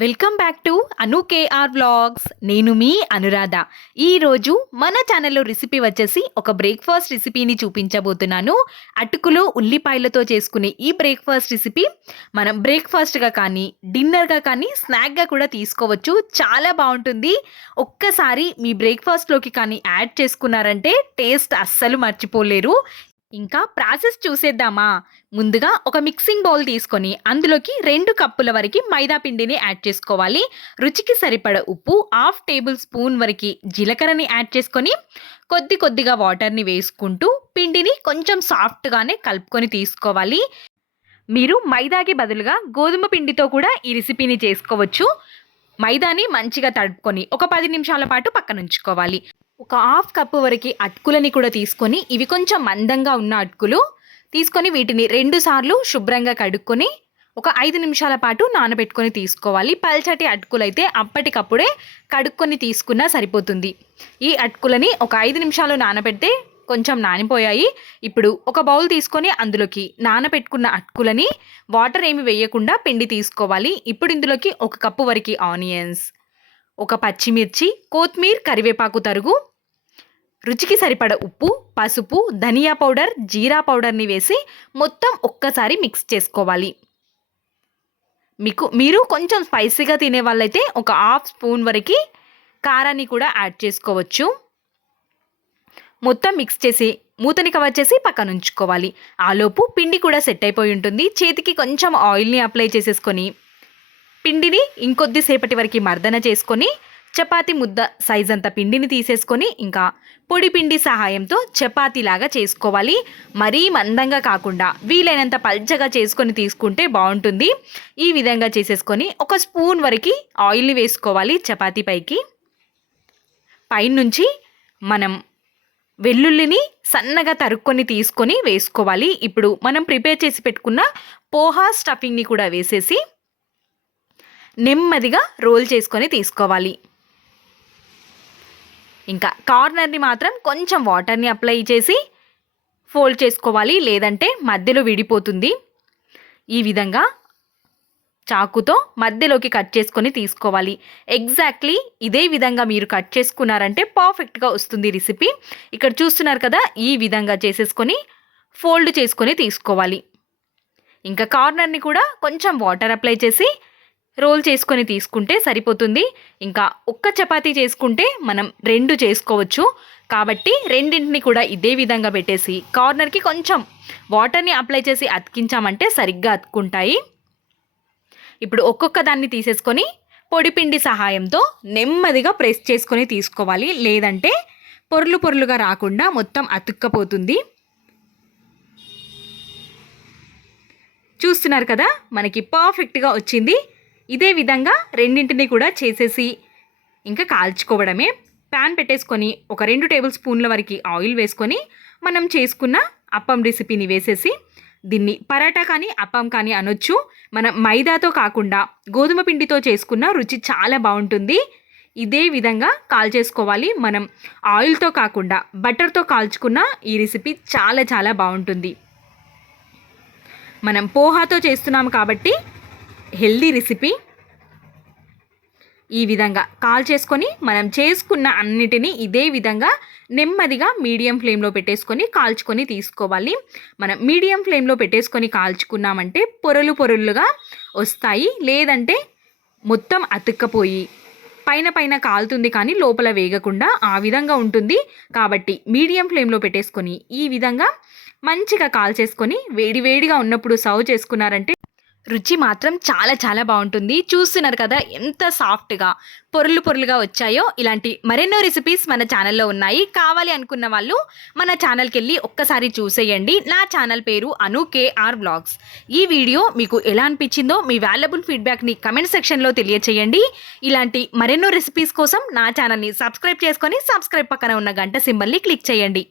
Welcome back to Anu KR vlogs. నేను మీ అనురాధ. ఈరోజు మన ఛానల్లో రెసిపీ వచ్చేసి ఒక బ్రేక్ఫాస్ట్ రెసిపీని చూపించబోతున్నాను. అటుకులు ఉల్లిపాయలతో చేసుకునే ఈ బ్రేక్ఫాస్ట్ రెసిపీ మనం బ్రేక్ఫాస్ట్గా కానీ డిన్నర్గా కానీ స్నాక్గా కూడా తీసుకోవచ్చు. చాలా బాగుంటుంది. ఒక్కసారి మీ బ్రేక్ఫాస్ట్లోకి కానీ యాడ్ చేసుకున్నారంటే టేస్ట్ అస్సలు మర్చిపోలేరు. ఇంకా ప్రాసెస్ చూసేద్దామా? ముందుగా ఒక మిక్సింగ్ బౌల్ తీసుకొని అందులోకి రెండు కప్పుల వరకు మైదా పిండిని యాడ్ చేసుకోవాలి. రుచికి సరిపడ ఉప్పు హాఫ్ టేబుల్ స్పూన్ వరకు జీలకర్రని యాడ్ చేసుకొని కొద్ది కొద్దిగా వాటర్ని వేసుకుంటూ పిండిని కొంచెం సాఫ్ట్గానే కలుపుకొని తీసుకోవాలి. మీరు మైదాకి బదులుగా గోధుమ పిండితో కూడా ఈ రెసిపీని చేసుకోవచ్చు. మైదాని మంచిగా తడుపుకొని ఒక పది నిమిషాల పాటు పక్కన ఉంచుకోవాలి ఒక హాఫ్ కప్పు వరకు అటుకులని కూడా తీసుకొని ఇవి కొంచెం మందంగా ఉన్న అటుకులు తీసుకొని వీటిని రెండు సార్లు శుభ్రంగా కడుక్కొని ఒక ఐదు నిమిషాల పాటు నానబెట్టుకొని తీసుకోవాలి. పల్చటి అటుకులు అయితే అప్పటికప్పుడే కడుక్కొని తీసుకున్నా సరిపోతుంది. ఈ అటుకులని ఒక ఐదు నిమిషాలు నానబెడితే కొంచెం నానిపోయాయి. ఇప్పుడు ఒక బౌల్ తీసుకొని అందులోకి నానబెట్టుకున్న అటుకులని వాటర్ ఏమి వేయకుండా పిండి తీసుకోవాలి. ఇప్పుడు ఇందులోకి ఒక కప్పు వరకు ఆనియన్స్ ఒక పచ్చిమిర్చి కొత్తిమీర్ కరివేపాకు తరుగు. రుచికి సరిపడ ఉప్పు పసుపు ధనియా పౌడర్ జీరా పౌడర్ని వేసి మొత్తం ఒక్కసారి మిక్స్ చేసుకోవాలి. మీకు మీరు కొంచెం స్పైసీగా తినే వాళ్ళైతే ఒక హాఫ్ స్పూన్ వరకు కారాన్ని కూడా యాడ్ చేసుకోవచ్చు. మొత్తం మిక్స్ చేసి మూతని కవర్ చేసి పక్కన ఉంచుకోవాలి. ఆలోపు పిండి కూడా సెట్ అయిపోయి ఉంటుంది. చేతికి కొంచెం ఆయిల్ని అప్లై చేసేసుకొని పిండిని ఇంకొద్దిసేపటి వరకు మర్దన చేసుకొని చపాతి ముద్ద సైజ్ అంత పిండిని తీసేసుకొని ఇంకా పొడి పిండి సహాయంతో చపాతీలాగా చేసుకోవాలి. మరీ మందంగా కాకుండా వీలైనంత పల్చగా చేసుకొని తీసుకుంటే బాగుంటుంది. ఈ విధంగా చేసేసుకొని ఒక స్పూన్ వరకు ఆయిల్ని వేసుకోవాలి చపాతీ పైకి. పైనుంచి మనం వెల్లుల్లిని సన్నగా తరుక్కొని తీసుకొని వేసుకోవాలి. ఇప్పుడు మనం ప్రిపేర్ చేసి పెట్టుకున్న పోహా స్టఫింగ్ని కూడా వేసేసి నెమ్మదిగా రోల్ చేసుకొని తీసుకోవాలి. ఇంకా కార్నర్ని మాత్రం కొంచెం వాటర్ని అప్లై చేసి ఫోల్డ్ చేసుకోవాలి. లేదంటే మధ్యలో విడిపోతుంది. ఈ విధంగా చాకుతో మధ్యలోకి కట్ చేసుకొని తీసుకోవాలి. ఎగ్జాక్ట్లీ ఇదే విధంగా మీరు కట్ చేసుకున్నారంటే పర్ఫెక్ట్గా వస్తుంది రెసిపీ. ఇక్కడ చూస్తున్నారు కదా ఈ విధంగా చేసేసుకొని ఫోల్డ్ చేసుకొని తీసుకోవాలి. ఇంకా కార్నర్ని కూడా కొంచెం వాటర్ అప్లై చేసి రోల్ చేసుకొని తీసుకుంటే సరిపోతుంది. ఇంకా ఒక్క చపాతీ చేసుకుంటే మనం రెండు చేసుకోవచ్చు. కాబట్టి రెండింటిని కూడా ఇదే విధంగా పెట్టేసి కార్నర్కి కొంచెం వాటర్ని అప్లై చేసి అతికించామంటే సరిగ్గా అతుక్కుంటాయి. ఇప్పుడు ఒక్కొక్క దాన్ని తీసేసుకొని పొడిపిండి సహాయంతో నెమ్మదిగా ప్రెస్ చేసుకొని తీసుకోవాలి. లేదంటే పొర్లు పొర్లుగా రాకుండా మొత్తం అతుక్కపోతుంది. చూస్తున్నారు కదా? మనకి పర్ఫెక్ట్గా వచ్చింది. ఇదే విధంగా రెండింటిని కూడా చేసేసి ఇంకా కాల్చుకోవడమే. ప్యాన్ పెట్టేసుకొని ఒక రెండు టేబుల్ స్పూన్ల వరకు ఆయిల్ వేసుకొని మనం చేసుకున్న అప్పం రెసిపీని వేసేసి దీన్ని పరాటా కానీ అప్పం కానీ అనొచ్చు. మనం మైదాతో కాకుండా గోధుమ పిండితో చేసుకున్న రుచి చాలా బాగుంటుంది. ఇదే విధంగా కాల్చేసుకోవాలి మనం ఆయిల్తో కాకుండా బటర్తో కాల్చుకున్న ఈ రెసిపీ చాలా చాలా బాగుంటుంది. మనం పోహాతో చేస్తున్నాం కాబట్టి హెల్దీ రెసిపీ. ఈ విధంగా కాల్ చేసుకొని మనం చేసుకున్న అన్నిటినీ ఇదే విధంగా నెమ్మదిగా మీడియం ఫ్లేమ్లో పెట్టేసుకొని కాల్చుకొని తీసుకోవాలి. మనం మీడియం ఫ్లేమ్లో పెట్టేసుకొని కాల్చుకున్నామంటే పొరలు పొరలుగా వస్తాయి. లేదంటే మొత్తం అతుక్కపోయి పైన పైన కాలుతుంది కానీ లోపల వేగకుండా ఆ విధంగా ఉంటుంది. కాబట్టి మీడియం ఫ్లేమ్లో పెట్టేసుకొని ఈ విధంగా మంచిగా కాల్చేసుకొని వేడివేడిగా ఉన్నప్పుడు సర్వ్ చేసుకున్నారంటే రుచి మాత్రం చాలా చాలా బాగుంటుంది. చూస్తున్నారు కదా ఎంత సాఫ్ట్గా పొరులు పొరులుగా వచ్చాయో. ఇలాంటి మరెన్నో రెసిపీస్ మన ఛానల్లో ఉన్నాయి. కావాలి అనుకున్న వాళ్ళు మన ఛానల్కి వెళ్ళి ఒక్కసారి చూసేయండి. నా ఛానల్ పేరు అను కేఆర్ బ్లాగ్స్ ఈ వీడియో మీకు ఎలా అనిపించిందో మీ వాల్యుబుల్ ఫీడ్బ్యాక్ని కమెంట్ సెక్షన్లో తెలియచేయండి. ఇలాంటి మరెన్నో రెసిపీస్ కోసం నా ఛానల్ని సబ్స్క్రైబ్ చేసుకొని సబ్స్క్రైబ్ పక్కన ఉన్న గంట సింబల్ని క్లిక్ చేయండి.